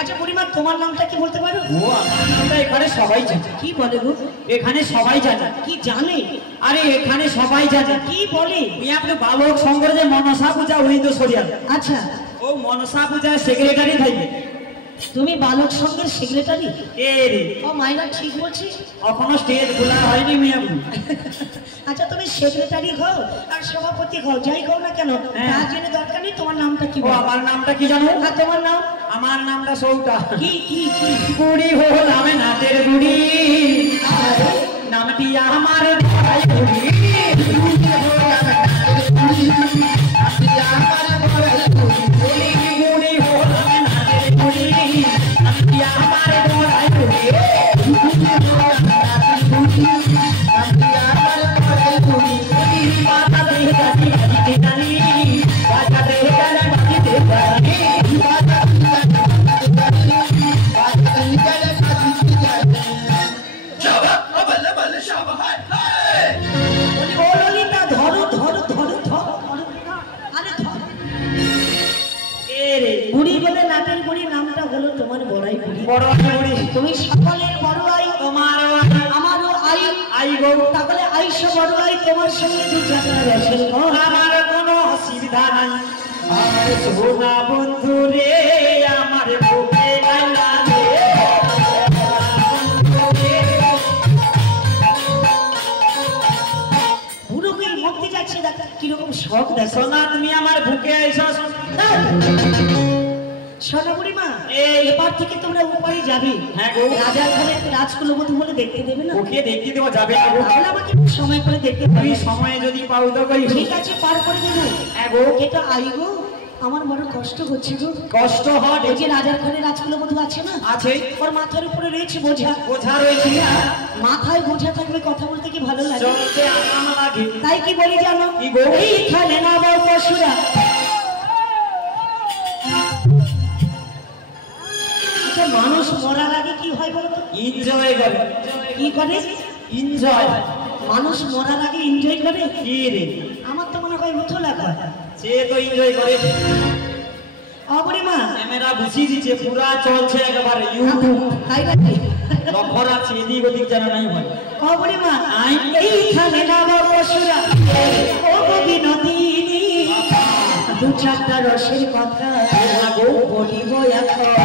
আচ্ছা বুড়িমা তোমার নামটা কি বলতে পারো? ও আমার নামটা এখানে সবাই জানে। কি বলে গো? এখানে সবাই জানে। কি জানে? আরে এখানে সবাই জানে। কি বলে? আপনি বালক সংঘের যে মনসা পূজা হইত সরিয়া। আচ্ছা ও মনসা পূজার সেক্রেটারি থাকবে। তুমি বালক সংঘের সেক্রেটারি? এ রে ও মাইনা ঠিক বলছি। এখনো স্টেজ খোলা হয়নি মিয়া। আচ্ছা তুমি সেক্রেটারি হও আর সভাপতি হও, যাই হও না কেন তা জেনে দরকার নেই। তোমার নামটা কি? ও আমার নামটা কি জানো? আর তোমার নাম? আমার নামটা সৌটা। কি কি কি? বুড়ি হল আমি নাটের বুড়ি, নামটি আমার বড়াই বুড়ি। বুড়ি হল আমি নাটের বুড়ি, নামটি আমার বড়াই বুড়ি। মাথা দিয়ে গাড়ি বাজিতে জানি, বাজা দিয়ে গাড়ি বাজিতে জানি। বুড়ি বলে নাটের বুড়ি নামটা হলো তোমার বড়াই বুড়ি। বড়াই বুড়ি তুমি সকলের বড় আই, তোমার আমারও আই। আই গো তাহলে আইসো বড় আই, তোমার সঙ্গে দু চারটা রসের কর। আমার কোনো অসুবিধা নাই। আমার সোনা বন্ধু রে, আমার বুকে গাইলা রে। বুড়োকে মরতে যাচ্ছে দেখা কিরকম শখ দেখো। সোনা তুমি আমার বুকে আইসো। সোনা বুড়িমা এবার থেকে তোমরা উপরে যাবে। হ্যাঁ গো। রাজার ঘরে রাজকুলবধূ বলে দেখতে দেবে না? ওকে দেখতে দেওয়া যাবে না গো। তাহলে আমাকে একটু সময় করে দেখতে তুমি পাবে। সময় যদি পাও তো কই। ঠিক আছে পার করে দেবো। হ্যাঁ গো। এটা আই গো, আমার বড় কষ্ট হচ্ছে গো। কষ্ট হয়। এই যে রাজার ঘরে রাজকুলবধূ আছে না, আছে। ওর মাথার উপরে রয়েছে বোঝা। বোঝা রয়েছে। মাথায় বোঝা থাকলে কথা বলতে কি ভালো লাগে। চলতে আরাম লাগে। তাই কি বলি জানো? কি গো? এইখানে না বাউ পশুরা। আচ্ছা মানুষ মরার আগে কি হয় বলো তো? এনজয় করে। কি করে? এনজয়। মানুষ মরার আগে এনজয় করে? কি রে? আমার তো মনে হয় উঠো লাগা। সে তো এনজয় করে। বুড়িমা ক্যামেরা বুঝিয়ে দিচ্ছে, পুরা চলছে একেবারে ইউটিউব। তাই নাকি? লক্ষণ আছে, এদিক ওদিক জানা নাই হয়। বুড়িমা এইখানে না বাউ পশুরা, ও বিনোদিনী দু চারটা রসের কথা বলিব এখন।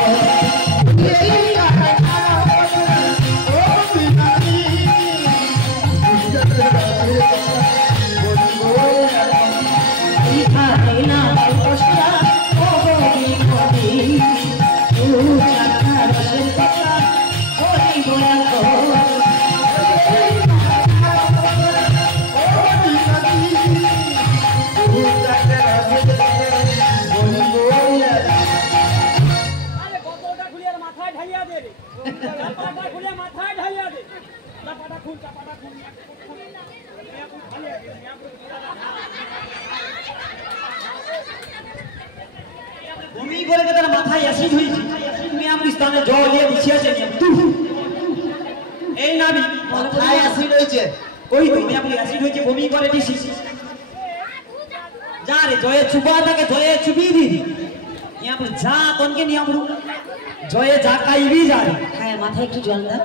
ভূমি করে তার মাথায় অ্যাসিড হয়েছে। তুমি আমার স্থানে জল দিয়ে বসে আছে। এই নাবি মাথায় অ্যাসিড হয়েছে। ওই তুমি আপনি অ্যাসিড হয়েছে, ভূমি করে দিছি। যা রে জয়ে চুবা থাকে, জয়ে চুবি দিদি। আমরা যা কোনকে নিয়ে আমরা জয়ে যা খাইবি যা রে। হ্যাঁ মাথায় একটু জল দাও।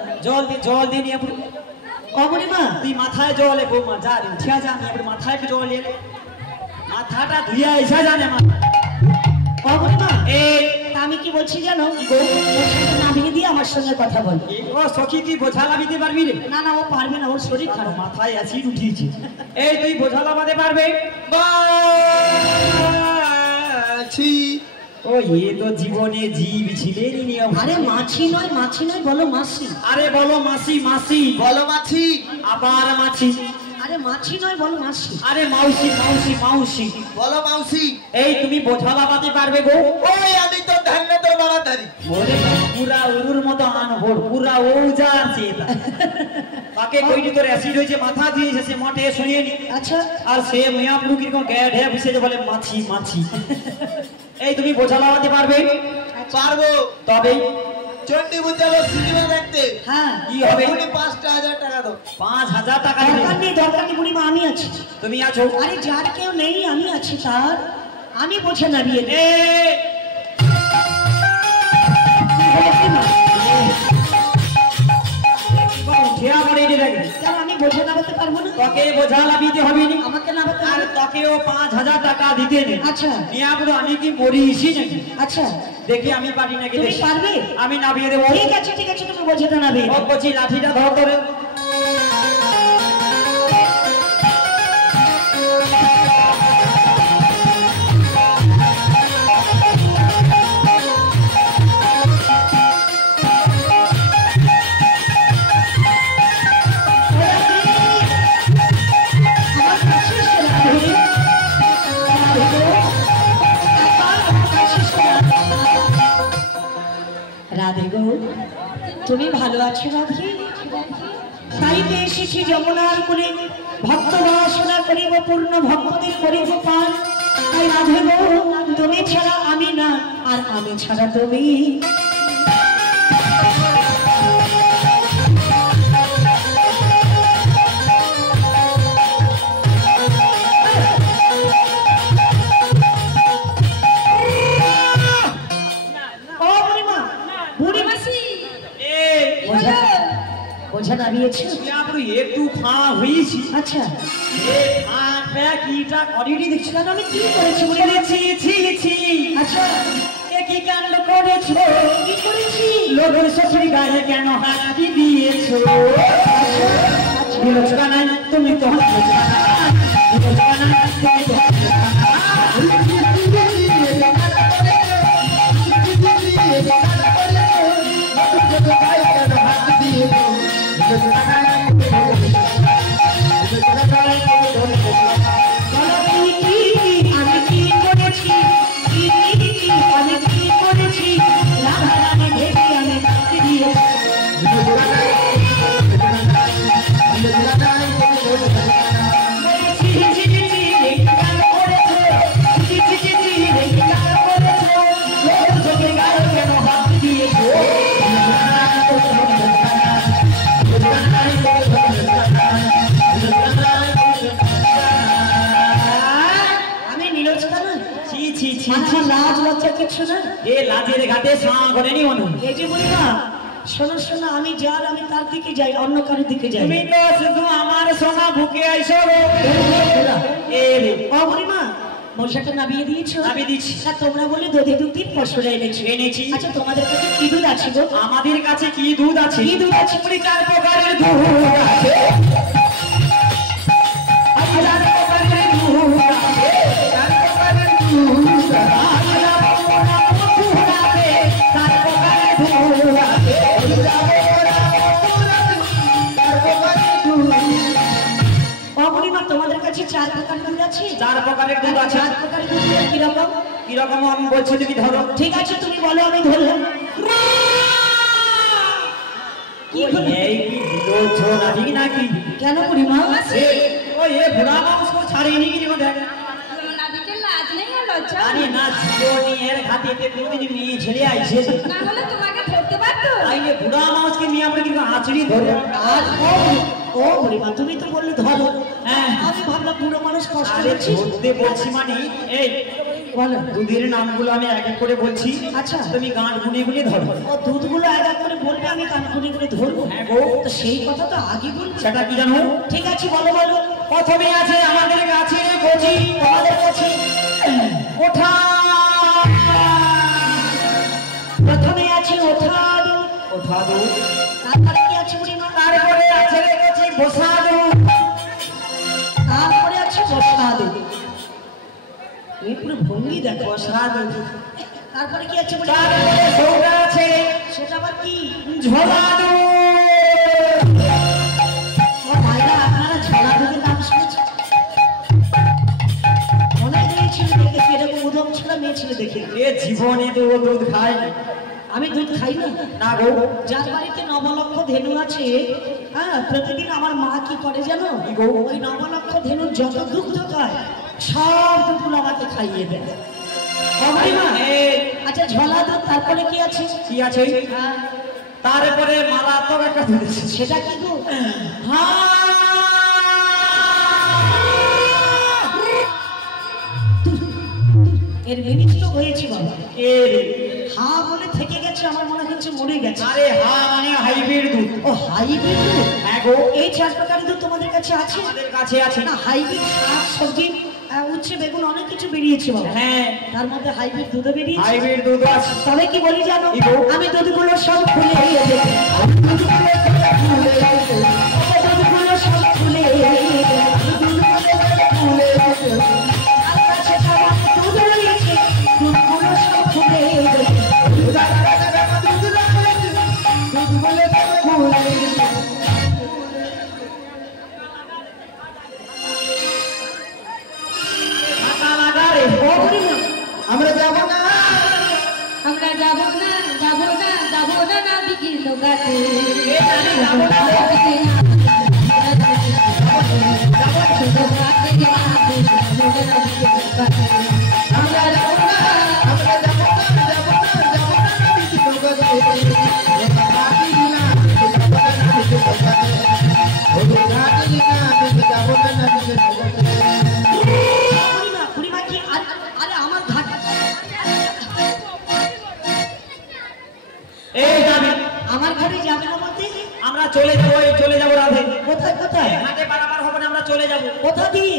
জল দিয়ে নিয়ে আমরা। বুড়িমা তুই মাথায় জল বৌমা যা রে, উঠিয়া যা। আমরা মাথায় একটু জল এলে মাথাটা ধুইয়া এসা জানে মাথা। বুড়িমা আমি কি বলছি জানো? নামিয়ে দিয়ে আমার সঙ্গে কথা বল। ও সখী তুই বোঝা লাগাতে পারবি রে? না না ও পারবে না, ওর শরীর খারাপ। মাথায় অ্যাসিড উঠিয়েছে। এই তুই বোঝা লাগাতে পারবে? ও এ তো জীবনে জীব ছিলেরই নিয়ম। আরে মাছি নয় বলো মাসি। আরে বলো মাসি। মাসি বলো মাছি। আবার মাছি। আরে মাছি নয় বলো মাসি। আরে মাউসি মাউসি মাউসি বলো মাউসি। এই তুমি বোঝা লাগাতে পারবে গো? ওই আমি তো ধান্য তোর বাবা ধারি। ওরে পুরা উরুর মতো আনভোর, পুরা ও যা আছে তাকে কইটি তোর অ্যাসিড হয়েছে, মাথা দিয়েছে, সে মোটে শুনিয়ে নি। আচ্ছা আর সে মিয়া পুরু কিরকম গ্যাড হ্যাঁ বসে বলে মাছি মাছি। এই তুমি বোঝা লাগাতে পারবে? পারবো। তবে চন্ডী বুঝালো সিনেমা দেখতে। হ্যাঁ কি হবে? 5,000 টাকা দাও। 5,000 টাকা দরকার নেই বুড়িমা, আমি আছি। তুমি আছো? আরে যার কেউ নেই আমি আছি, তার আমি বোঝে না বিয়ে। নামাতে পারবো না? তোকে বোঝা লাভিতে হবে নি, আমাকে নামাতে আর হবে। তোকেও 5000 টাকা দিতে নেই। আচ্ছা নিয়ে পুরো আমি কি মরিছি নাকি? আচ্ছা, দেখি আমি পারি নাকি, তুমি দেখি। পারবে? আমি নামিয়ে দেবো। ঠিক আছে ঠিক আছে, তুমি বোঝাটা নাবে। ও বলছি লাঠিটা ধর করে। রাধে গো, তুমি ভালো আছো রাধে? তাই তো এসেছি যমুনার কোলে, ভক্ত বাসনা করিব পূর্ণ, ভক্তদের করিব পান। তাই রাধে গো, তুমি ছাড়া আমি না, আর আমি ছাড়া তুমি। ও বুড়িমা, বুড়িমাসি, এই বোঝা নামিয়েছো? তুই পুরো একটু ফাঁ হয়েছি। আচ্ছা, এই ফাঁটা কিটা করিনি দেখছি। কেন আমি কি করেছি বুড়ি? ছি ছি ছি। আচ্ছা, এ কি কাণ্ড করেছো? কি করেছি? লোকের শ্বশুরি গায়ে কেন হাতি দিয়েছো? বিলোচনা নাই, তুমি তো বিলোচনা নাই, বিলোচনা নাই, তুমি তো আমি কি করেছি? আমি কি করেছি? রাধা রানী ভেবে আমি ডাক দিয়েছি। ছি, ছি, ছি, ছি, এই গান করেছো। ছি, ছি, ছি, ছি, এই গান করেছো। লোক চোখে গায়ে কেন হাত দিয়েছো? আমি নীলোৎপলা না? ছি ছি ছি মানে ছি। আমার লাজ লজ্জা কিছু না? এ লাজের ঘাটে সাঁ করেনি মনে। এই যে বুড়িমা, শোনো শোনো, আমি যার আমি তার দিকে যাই, অন্য কারোর দিকে যাই। তুমি তো শুধু আমার সোনা বুকে আইসো গো। এ রে, ও বুড়িমা, মশাটা নামিয়ে দিয়েছো? নামিয়ে দিয়েছি। আর তোমরা বলে দধি দুধের ফসলা এনেছো। এনেছি। আচ্ছা, তোমাদের কাছে কি দুধ আছে গো? আমাদের কাছে কি দুধ আছে? কি দুধ আছে? পুরি 4 প্রকারের দুধ আছে। আর 4 প্রকারের দুধ আছে। 4 প্রকারের দুধ আছে। আর আমরা মধুর আছে। 4 প্রকারের দুধ আছে। ও বুড়িমা, তোমাদের কাছে 4 প্রকার দুধ আছে? 4 প্রকারের দুধ আছে। 4 প্রকার দুধ কিরকম? কিরকম আমি বলছি, তুমি ধরো। ঠিক আছে, তুমি বলো, আমি ধরলাম। কি ওই বলো? এই কি বিলোচনা ঠিক নাকি? কেন বুড়িমা? ওই এ বুড়া মানুষ কো ছাড়িয়ে নিয়ে গিয়ে দেখ। নাবিকে লাজ নেই আর লজ্জা আরে না, জীবনী এর ঘাটিতে কোনদিন মেয়ে ছেলে আইছে। না হলে তোমাকে ধরতে পারতো। তাই এ বুড়া মানুষকে নিয়ে আমরা কিন্তু আছড়ি ধরে। আর ও বুড়িমা, তুমি তো বললে ধরো। হ্যাঁ। আমি ভাবলাম বুড়ো মানুষ কষ্ট আরে করছি। ধরতে বলছি মানে এই বলো। দুধের নামগুলো আমি এক এক করে বলছি। আচ্ছা। তুমি গান গুনে গুনে ধরো। ও দুধগুলো এক এক করে বলবে, আমি কান খুলে করে ধরবো। হ্যাঁ গো। তো সেই কথা তো আগে বলবো। সেটা কি জানো? ঠিক আছে, বলো বলো। প্রথমে আছে আমাদের গাছের কচি। তোমাদের কাছে ওঠা। প্রথমে আছে ওঠা দুধ। ওঠা দুধ। তারপরে কি আছে বুড়িমা? তারপরে আছে কচি বসা দুধ। তারপরে আছে বসা দুধ। এই পুরো ভঙ্গি দেখো। বসা দুধ। তারপরে কি আছে বুড়িমা? তারপরে সৌদা আছে সেটা আবার কি? ঝোলা দুধ। ও ভাইরা, আপনারা ঝোলা দুধের নাম শুনেছেন? অনেক মেয়ে ছেলে দেখেছি এরকম উদম ছোড়া মেয়ে ছেলে দেখে। এ জীবনে তো ও দুধ খায় না। আমি দুধ খাই না। না গো। যার বাড়িতে নবলক্ষ ধেনু আছে, হ্যাঁ, প্রতিদিন আমার মা কি করে জানো? কি গো? ওই নবলক্ষ ধেনুর যত দুগ্ধ খায় সব দুধগুলো আমাকে খাইয়ে দেয়। ও বুড়িমা, আচ্ছা ঝোলা দুধ, তারপরে কি আছে? কি আছে? হ্যাঁ, তারপরে মারাত্মক একটা দুধ আছে। সেটা কি গো? এর মিনিট তো হয়েছে বাবা। এ রে, হা বলে থেকে গেছে, আমার মনে হয় হচ্ছে মরে গেছে। আরে হ্যাঁ মানে হাইব্রিড দুধ। ও হাইব্রিড দুধ? হ্যাঁ গো। এই 4 প্রকারের দুধ তোমাদের কাছে আছে? আমাদের কাছে আছে। না হাইব্রিড শাক সবজি উচ্ছে বেগুন অনেক কিছু বেরিয়েছে বাবা। হ্যাঁ তার মধ্যে হাইব্রিড দুধও বেরিয়েছে। হাইব্রিড দুধ আছে। তবে কি বলি জানো, কি গো? আমি দুধগুলো সব খুলে দেবো। দুধগুলো সব খুলে আর কাছে সবার দুধ রয়েছে, দুধগুলো সব খুলে টাকা লাগা রে। আমরা যাবো না আমরা যাব না যাব না যাব না না বিকির নৌকাতে এ জানি যাবো না রে। ছোট ঘাটে আমরা যাব না খুড়িমা কি আরে আমার ঘাট এই যাবি। আমার ঘরে যাবে না বলতে? আমরা চলে যাবো রাধে। কোথায় কোথায়? হাটে পারাপার হবে না, আমরা চলে যাবো। কোথা দিয়ে?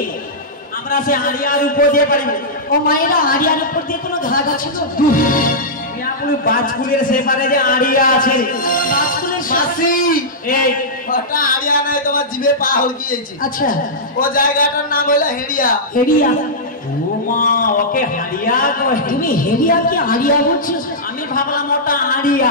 আমরা সে আড়িয়ার উপর দিয়ে পারিব। ও মায়েরা আড়িয়ার উপর দিয়ে কোনো ঘাট আছে তো? মিয়াপুর বাজকুলের সেপারে যে আড়িয়া আছে। গাছগুলোর সাথে- মাসি এই ওটা আড়িয়া নয়, তোমার জিভে পা হলকিয়েছে। আচ্ছা ও জায়গাটার নাম হলো হেড়িয়া। হেরিয়া। ও মা ওকে হাড়িয়া কয়। তুমি হেরিয়া কি আড়িয়া বলছো? আমি ভাবলাম ওটা আড়িয়া।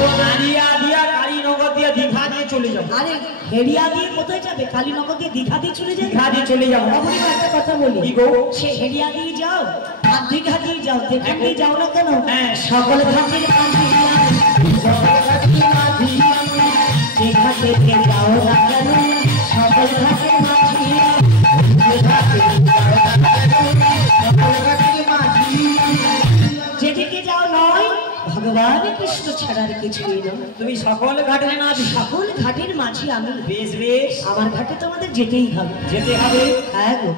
ও আড়িয়া দিয়া কালীনগর দিয়া দীঘা দিয়ে চলে যাবো। আরে হেরিয়া দিয়ে কোথায় যাবে? কালীনগর দিয়ে দীঘা দিয়ে চলে যাবে? দীঘা দিয়ে চলে যাবো। বাবুরিমা একটা কথা বলি, কি গো? সে হেরিয়া দিয়ে যাও আর দীঘা দিয়ে যাও, যেখান দিয়ে যাও না কেন হ্যাঁ। সকল ঘাটের মাঝি যে ঘাটে যাও না কেন সকল ঘাটের মাঝি যেদিকে যাও নয় ভগবান কৃষ্ণ ছাড়ার কিছুই নয়। তুমি সকল ঘাটে না সকল ঘাটের মাঝি আমি। বেশ বেশ আমার ঘাটে তোমাদের যেতেই হবে। যেতে হবে। হ্যাঁ গো।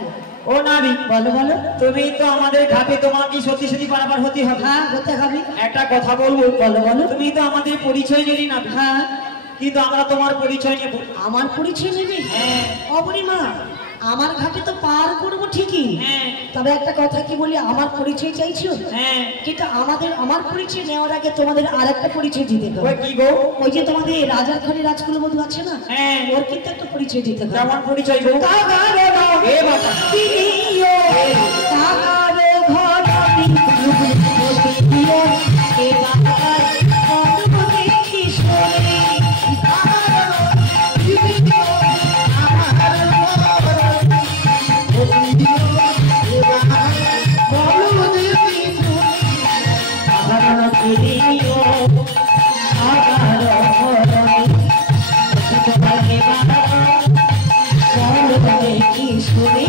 ও নাবি বলো বলো। তুমি তো আমাদের ঘাটে, তোমার কি সত্যি সত্যি পারাপার হতে হবে? হ্যাঁ হতে হবে। একটা কথা বলবো। বলো বলো। তুমি তো আমাদের পরিচয় নিলি না, হ্যাঁ কিন্তু আমরা তোমার পরিচয় নেব। আমার পরিচয় নেবে? হ্যাঁ অবরিমা আমার ঘাটে তো পার করবো ঠিকই, হ্যাঁ তবে একটা কথা কি বলি, আমার পরিচয় চাইছো হ্যাঁ। কিন্তু আমার পরিচয় নেওয়ার আগে তোমাদের আর একটা পরিচয় দিতে হবে। ওই কি গো? ওই যে তোমাদের রাজার ঘরে রাজকুলবধূ আছে না, হ্যাঁ। ওর কিন্তু একটা পরিচয় দিতে হবে। কেমন পরিচয় গো? এ বাবা। দিও কাকার ঘরানি দিও এ বাবার অনুমতি কিশোরী দিও কাকার ঘরানি তোমার হে বাবা অনুমতি কিশোরী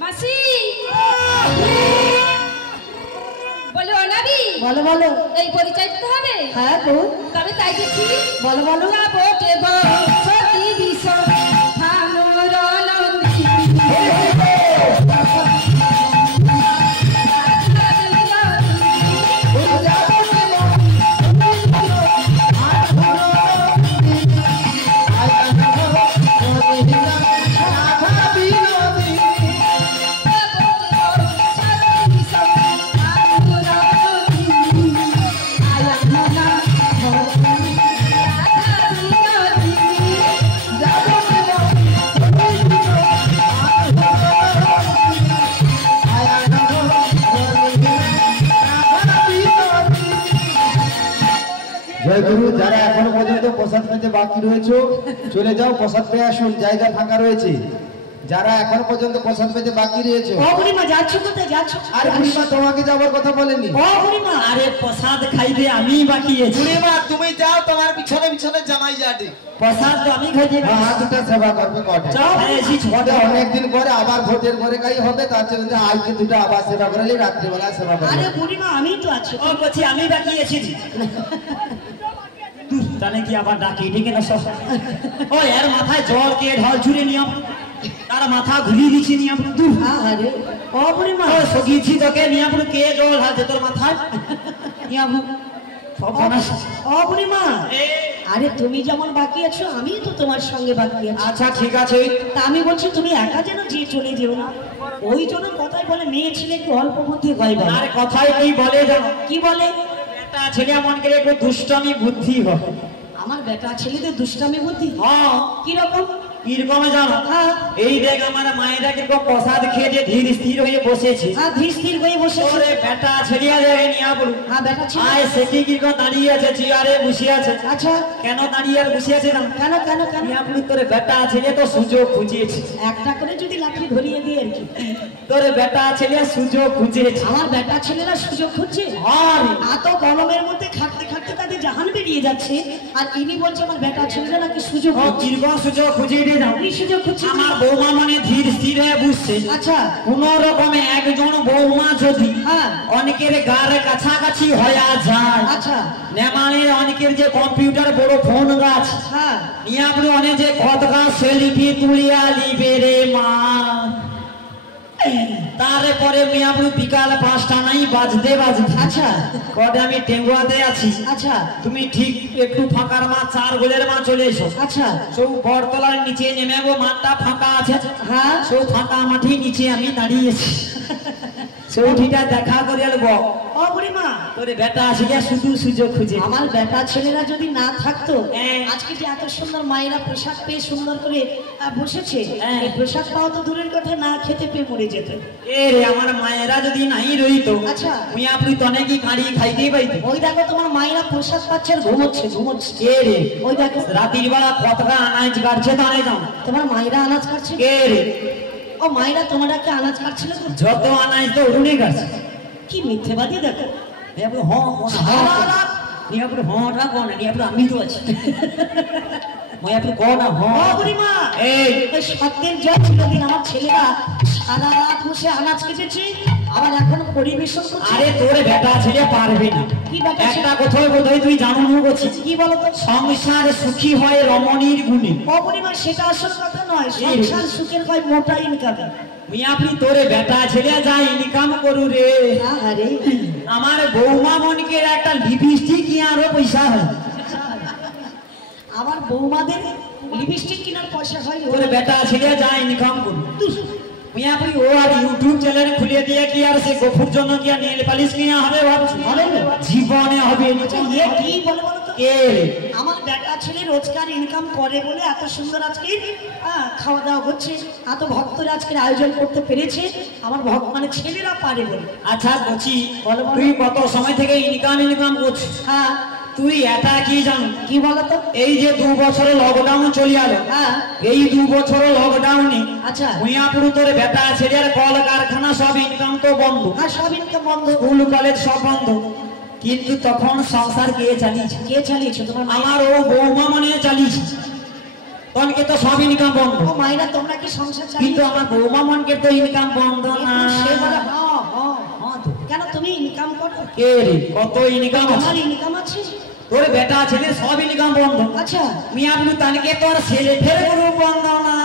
মাসি বলো অনাবি বলো বলো। এই পরিচয় দিতে হবে। হ্যাঁ গো তবে তাই দেখছি বলো বলো। যাবতে সতী বিষ ভানুর নন্দী জয়গুরু, যারা এখনো পর্যন্ত প্রসাদ পেতে বাকি রয়েছে চলে যাও, প্রসাদ পেয়ে আসুন, জায়গা ফাঁকা রয়েছে। যারা এখনো পর্যন্ত প্রসাদ পেতে বাকি রয়েছে। ও বুড়িমা যাচ্ছ কোথায় যাচ্ছ? আরে বুড়িমা তোমাকে যাওয়ার কথা বলেনি। ও বুড়িমা আরে প্রসাদ খাইতে আমি বাকি আছি। বুড়িমা তুমি যাও, তোমার পিছনে পিছনে জামাই যাটে। প্রসাদ তো আমি খাইতে হ্যাঁ, দুটা সেবা করবে কটে। যাও এসি ওটা অনেকদিন পরে আবার ভোটের পরে গাই হবে, তার জন্য আজকে দুটো আবার সেবা করলে রাত্রিবেলা সেবা আরে করবে। বুড়িমা আমি তো আছি। ও বলছি আমি বাকি আছি। জানে কি আবার ডাকে ডেকে না সব ও এর মাথায় জল কে ঢল ছুড়ে নিয়ে তার মাথা ঘুরিয়ে দিচ্ছি নিয়ে দূর আরে ও বুড়িমা ও সগিয়েছি তোকে নিয়ে কে জল হাতে তোর মাথায় নিয়ে ও বুড়িমা আরে তুমি যেমন বাকি আছো আমি তো তোমার সঙ্গে বাকি আছি আচ্ছা ঠিক আছে তা আমি বলছি তুমি একা যেন যে চলে যেও না ওই জন্য কথাই বলে মেয়ে ছেলে একটু অল্প বুদ্ধি হয় বলে আরে কথাই কি বলে জানো কি বলে বেটা ছেলে মন করে একটু দুষ্টামি বুদ্ধি হয় আমার বেটা ছেলেদের দুষ্টামি বুদ্ধি হ্যাঁ কি রকম কিরকম জানো হ্যাঁ এই দেখ আমার মায়েরা কিরকম প্রসাদ খেয়ে যে ধীর স্থির হয়ে বসেছে হ্যাঁ ধীর স্থির হয়ে বসে ওরে বেটা ছেলিয়া দেখে নিয়ে বলু হ্যাঁ বেটা ছেলে আয় সেটি কিরকম দাঁড়িয়ে আছে চেয়ারে বসে আছে আচ্ছা কেন দাঁড়িয়ে আর বসে আছে না কেন কেন কেন আপনি তোরে বেটা ছেলে তো সুযোগ খুঁজিয়েছে একটা করে যদি লাঠি ধরিয়ে দিই আর কি তোরে বেটা ছেলে সুযোগ খুঁজিয়েছে আমার বেটা ছেলেরা সুযোগ খুঁজছে আর এত গরমের মধ্যে খাটতে খাটতে তাদের জাহান বেরিয়ে যাচ্ছে আর ইনি বলছে আমার বেটা ছেলেরা নাকি সুযোগ ও খুঁজছে। কিরকম সুযোগ খুঁজিয়ে দিয়ে যাও কি সুযোগ খুঁজছে আমার বৌমা মানে ধীর স্থির হয়ে বুঝছে আচ্ছা কোন রকমে একজন বৌমা যদি হ্যাঁ অনেকের গার কাছাকাছি হয়ে যায় আচ্ছা নেমানে অনেকের যে কম্পিউটার বড় ফোন গাছ হ্যাঁ নিয়ে আপনি অনেক যে কতকা সেলফি তুলিয়া লিবে রে মা তারপরে মেয়ে আপনি বিকাল 5টা নাই বাজতে আচ্ছা কবে আমি টেঙ্গুয়াতে আছি আচ্ছা তুমি ঠিক একটু ফাঁকার মা 4 গোলের মা চলে এসো আচ্ছা সব বরতলার নিচে নেমে গো মাঠটা ফাঁকা আছে হ্যাঁ সব ফাঁকা মাঠে নিচে আমি দাঁড়িয়েছি সৌঠিটা দেখা করে আলবো ও বুড়িমা তোরে বেটা আসিয়া শুধু সুযোগ খুঁজে আমার বেটা ছেলেরা যদি না থাকতো হ্যাঁ। আজকে যে এত সুন্দর মায়েরা পোশাক পেয়ে সুন্দর করে বসেছে হ্যাঁ। এই পোশাক পাওয়া তো দূরের কথা না খেতে পেয়ে মরে যেত এ রে আমার মায়েরা যদি নাই রইতো আচ্ছা। মুই আপনি তনে কি কাড়ি খাইতেই পাইতো ওই দেখো তোমার মায়েরা পোশাক পাচ্ছে আর ঘুমোচ্ছে কে রে ওই দেখো রাতের বেলা কতটা আনাজ কাটছে তো আনে যাও তোমার মায়েরা আনাজ কাটছে কে রে ও মায়েরা তোমরা কি আনাজ কাটছিল তো? যত আনাজ তো উড়ে গেছে কি মিথ্যেবাদী দেখো নিয়ে আপনি নিয়ে আপনি হটা কোন নিয়ে আপনি আমি তো আছি মই আপনি কোন ও বুড়িমা এই ওই সত্যের জল ছিল দিন আমার ছেলেরা সারা রাত বসে আনাজ কেটেছে আবার এখন পরিবেশন করছে আরে তোরে বেটা ছেলে পারবে না কি বেটা ছেলে? একটা কথাই বোধহয় তুই জানো না বলছিস কি বলতো সংসার সুখী হয় রমণীর গুণে ও বুড়িমা সেটা আসল কথা নয় সংসার সুখের হয় মোটা ইনকামে মিয়া আপনি তোরে বেটা ছেলে যা ইনকাম করু রে আরে আমার বৌমা মনকে একটা লিপস্টিক কি আরো পয়সা হয় আমার বৌমাদের লিপস্টিক কেনার পয়সা হয় তোরে বেটা ছেলে যা ইনকাম করু মিয়া আপনি ও আর ইউটিউব চ্যানেল খুলে দিয়ে কি আর সে গফুর জন্য কি আর নেল পালিশ কিনা হবে ভাবছি হবে না। জীবনে হবে না। আচ্ছা ইয়ে কি বলে বলো তো কে আমার বেটা ছেলে রোজগার ইনকাম করে বলে এত সুন্দর আজকে খাওয়া দাওয়া হচ্ছে এত ভক্তরা আজকের আয়োজন করতে পেরেছে আমার ভক্ত মানে ছেলেরা পারে বলে আচ্ছা বলছি তুই কত সময় থেকে ইনকাম করছিস হ্যাঁ তুই এটা কি জানো কি বলতো এই যে 2 বছরে লকডাউন চলে গেল হ্যাঁ এই 2 বছরে লকডাউনে আচ্ছা ভুঁইয়াপুর তোর বেটা ছেলের কল কারখানা সব ইনকাম তো বন্ধ হ্যাঁ সব ইনকাম বন্ধ স্কুল কলেজ সব বন্ধ কিন্তু তখন সংসার কে চালিয়েছে কে চালিয়েছে তোমার মা আমার ও বৌমা মানে চালিয়েছে তনকে তো সব ইনকাম বন্ধ ও মায়েরা তোমরা কি সংসার কিন্তু চালিয়েছো আমার বৌমা মনকে তো ইনকাম বন্ধ না সে বলে হ্যাঁ তো কেন তুমি ইনকাম করো কে রে কত ইনকাম আছে তোমার ইনকাম আছে তোর বেটা ছেলের সব ইনকাম বন্ধ আচ্ছা মিয়াপুর তানকে তোর ছেলে ফের গ্রুপ বন্ধ না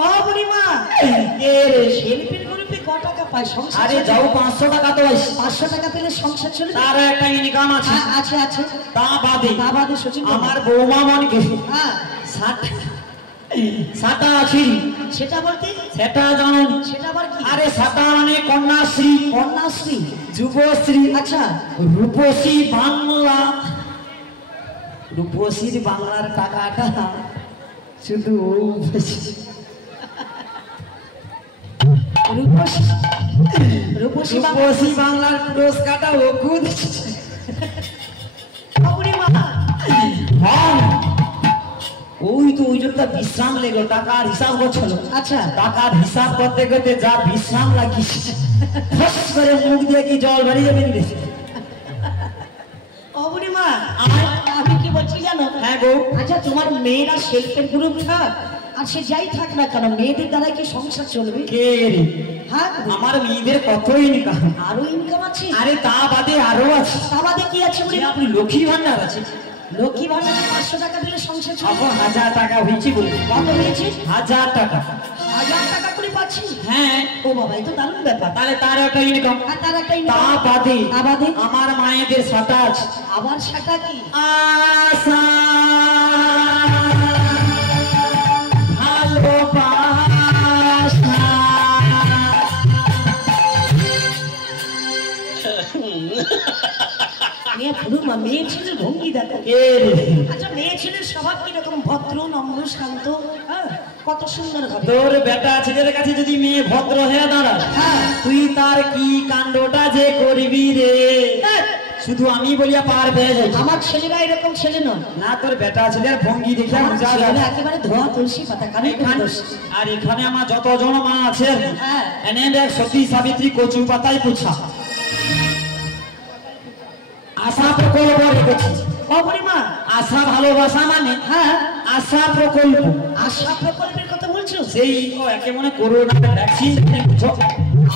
ও বুড়িমা কে রে শিল্পীর গ্রুপে ক টাকা পায় সংসার আরে চলে? যাও 500 টাকা তো আছে 500 টাকা পেলে সংসার চলে যায়? তার একটা ইনকাম আছে আছে আছে তা বাদে তা বাদে সচিন আমার বৌমা মনকে হ্যাঁ সাটা আছে সেটা বলতে সেটা জানো সেটা আবার কি আরে সাটা মানে কন্যাশ্রী কন্যাশ্রী যুবশ্রী আচ্ছা রূপসী বাংলা রূপসীর বাংলার টাকাটা শুধু রূপসী রূপসী বাংলা রূপসী বাংলার পুরস্কারটা ওকুদ ও বুড়িমা হ্যাঁ ওই তো ওই জন্য বিশ্রাম লেগে টাকার হিসাব করছিল আচ্ছা টাকার হিসাব করতে করতে যা বিশ্রাম লাগিস ফস করে মুখ দিয়ে কি জল বেরিয়ে যাবে ও বুড়িমা আমি কি বলছি জানো হ্যাঁ গো আচ্ছা তোমার মেয়েরা শিল্পের গ্রুপ থাক আর সে যাই থাক না কেন মেয়েদের দ্বারা কি সংসার চলবে কে রে হ্যাঁ আমার মেয়েদের কত ইনকাম। আরো ইনকাম আছে? আরে তা বাদে আরো আছে। তা বাদে কি আছে বলি? আপনি লক্ষ্মী ভান্ডার আছে। লক্ষ্মী ভান্ডারে 500 টাকা দিলে সংসার চলবে? এখন 1000 টাকা হয়েছে বলে। কত হয়েছে? 1000 টাকা। 1000 টাকা করে পাচ্ছি? হ্যাঁ। ও বাবা, এই তো দারুণ ব্যাপার। তাহলে তার একটা ইনকাম। আর তার একটা তা ইনকাম। বাদে তা বাদে আমার মায়েদের সাটা আছে। আবার সেটা কি? আশা ভালোবাসা। মেয়ে পুরুমা, মেয়ে ছেলের ভঙ্গি দেখো। কে রে? আচ্ছা, মেয়ে ছেলের স্বভাব কিরকম? ভদ্র, নম্র, শান্ত, হ্যাঁ, কত সুন্দর ভাবে। তোর বেটা ছেলের কাছে যদি মেয়ে ভদ্র হয়ে দাঁড়ায়, হ্যাঁ, তুই তার কি কাণ্ডটা যে করবি রে, শুধু আমি বলিয়া পার পেয়ে যাই। আমার ছেলেরা এরকম ছেলে নয়। না, তোর বেটা ছেলের ভঙ্গি দেখে আমার বোঝা ছেলেরা যায়। একেবারে ধোয়া তুলসী পাতা, কানে এখানে দোষ। আর এখানে আমার যতজন মা আছে, হ্যাঁ। এনে দেখ সতী সাবিত্রী কচু পাতায় পুছা আশা প্রকল্প রেখেছি। অপরিমা, আশা ভালোবাসা মানে হ্যাঁ, আশা প্রকল্প। আশা প্রকল্পের কথা বলছো? সেই একে মনে করোনার ভ্যাকসিন বুঝো?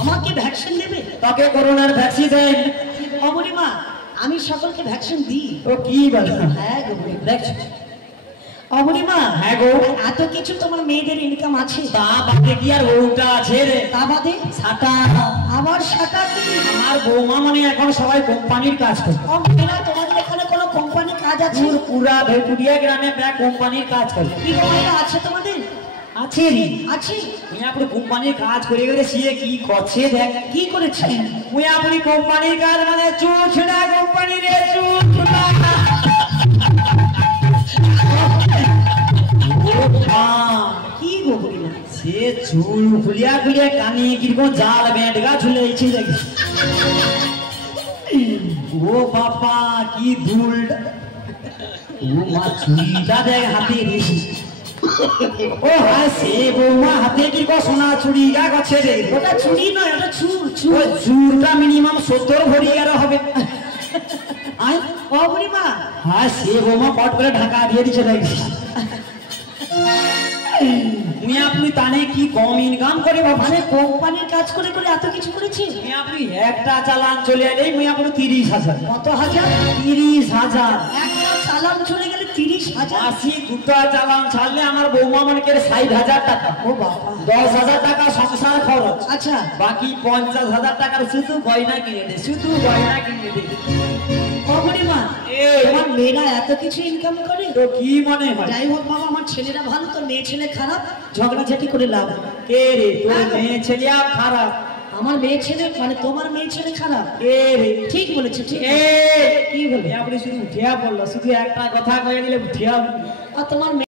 আমাকে ভ্যাকসিন দেবে? তোকে করোনার ভ্যাকসিন দেয়? অপরিমা, আমি সকলকে ভ্যাকসিন দিই। ও কি বলে? হ্যাঁ গো, দেখছো? অপরিমা, হ্যাঁ গো। এত কিছু তোমার মেয়েদের ইনকাম আছে? তা বাদে কি আর ওটা আছে রে? তা বাদে সাটা। আমার সেটা কি? আমার বৌমা মানে এখন সবাই কোম্পানির কাজ করে। অপরিমা, তোমাদের এখানে কোনো কোম্পানি কাজ আছে? পুরা ভেটুরিয়া গ্রামে প্রায় কোম্পানির কাজ করে। কি কোম্পানি আছে তোমাদের? আছে রে। আছে? মুই আপনি কোম্পানির কাজ করে গেলে সে কি করছে দেখ। কি করেছে? মুই আপনি কোম্পানির কাজ মানে চুল ছেঁড়া কোম্পানি রে, চুল ছোড়া। কি গো বুড়িমা? সে চুল খুলিয়া খুলিয়া কানে কিরকম জাল বেঁটগা ঝুলেছে দেখি। ও বাবা, কি ধুল। ও মা, চুড়িটা দেখ হাতে নিয়েছি। ও হ্যাঁ, সে বৌমা হাতে কিরকম সোনা চুড়ি গা গছে রে। ওটা চুরি নয়, ওটা চুর। ওই চুর। চুরটা মিনিমাম 70 ভরি আর হবে। আয়, ও বুড়িমা, হ্যাঁ, সে বৌমা পট করে ঢাকা দিয়ে দিচ্ছে দেখি। মুই আপনি তানে কি কম ইনকাম করে বাবা? মানে কোম্পানির কাজ করে করে এত কিছু করেছে? মুই আপনি একটা চালান চলে এলেই মুই আপনি 30,000। কত হাজার? 30,000। একটা চালান চলে গেলে 30,000? আসি দুটা চালান ছাড়লে আমার বৌমা মনকে 60,000 টাকা। ও বাবা। 10,000 টাকা সংসার খরচ। আচ্ছা, বাকি 50,000 টাকার শুধু গয়না কিনে দে, শুধু গয়না কিনে দে। ও বুড়িমা, এই, তোমার মেয়েরা এত কিছু ইনকাম করে? তো কি মনে হয়? যাই হোক বাবা, আমার ছেলেরা ভালো, তো মেয়ে ছেলে খারাপ, ঝগড়াঝাটি করে লাভ। কে রে? তোর মেয়ে ছেলে খারাপ? আমার মেয়ে ছেলে মানে তোমার মেয়ে ছেলে খারাপ? কে রে? ঠিক বলেছে, ঠিক। কি বলে? আপনি শুধু উঠিয়া বললো, শুধু একটা কথা কয়ে দিলে উঠিয়া। আর তোমার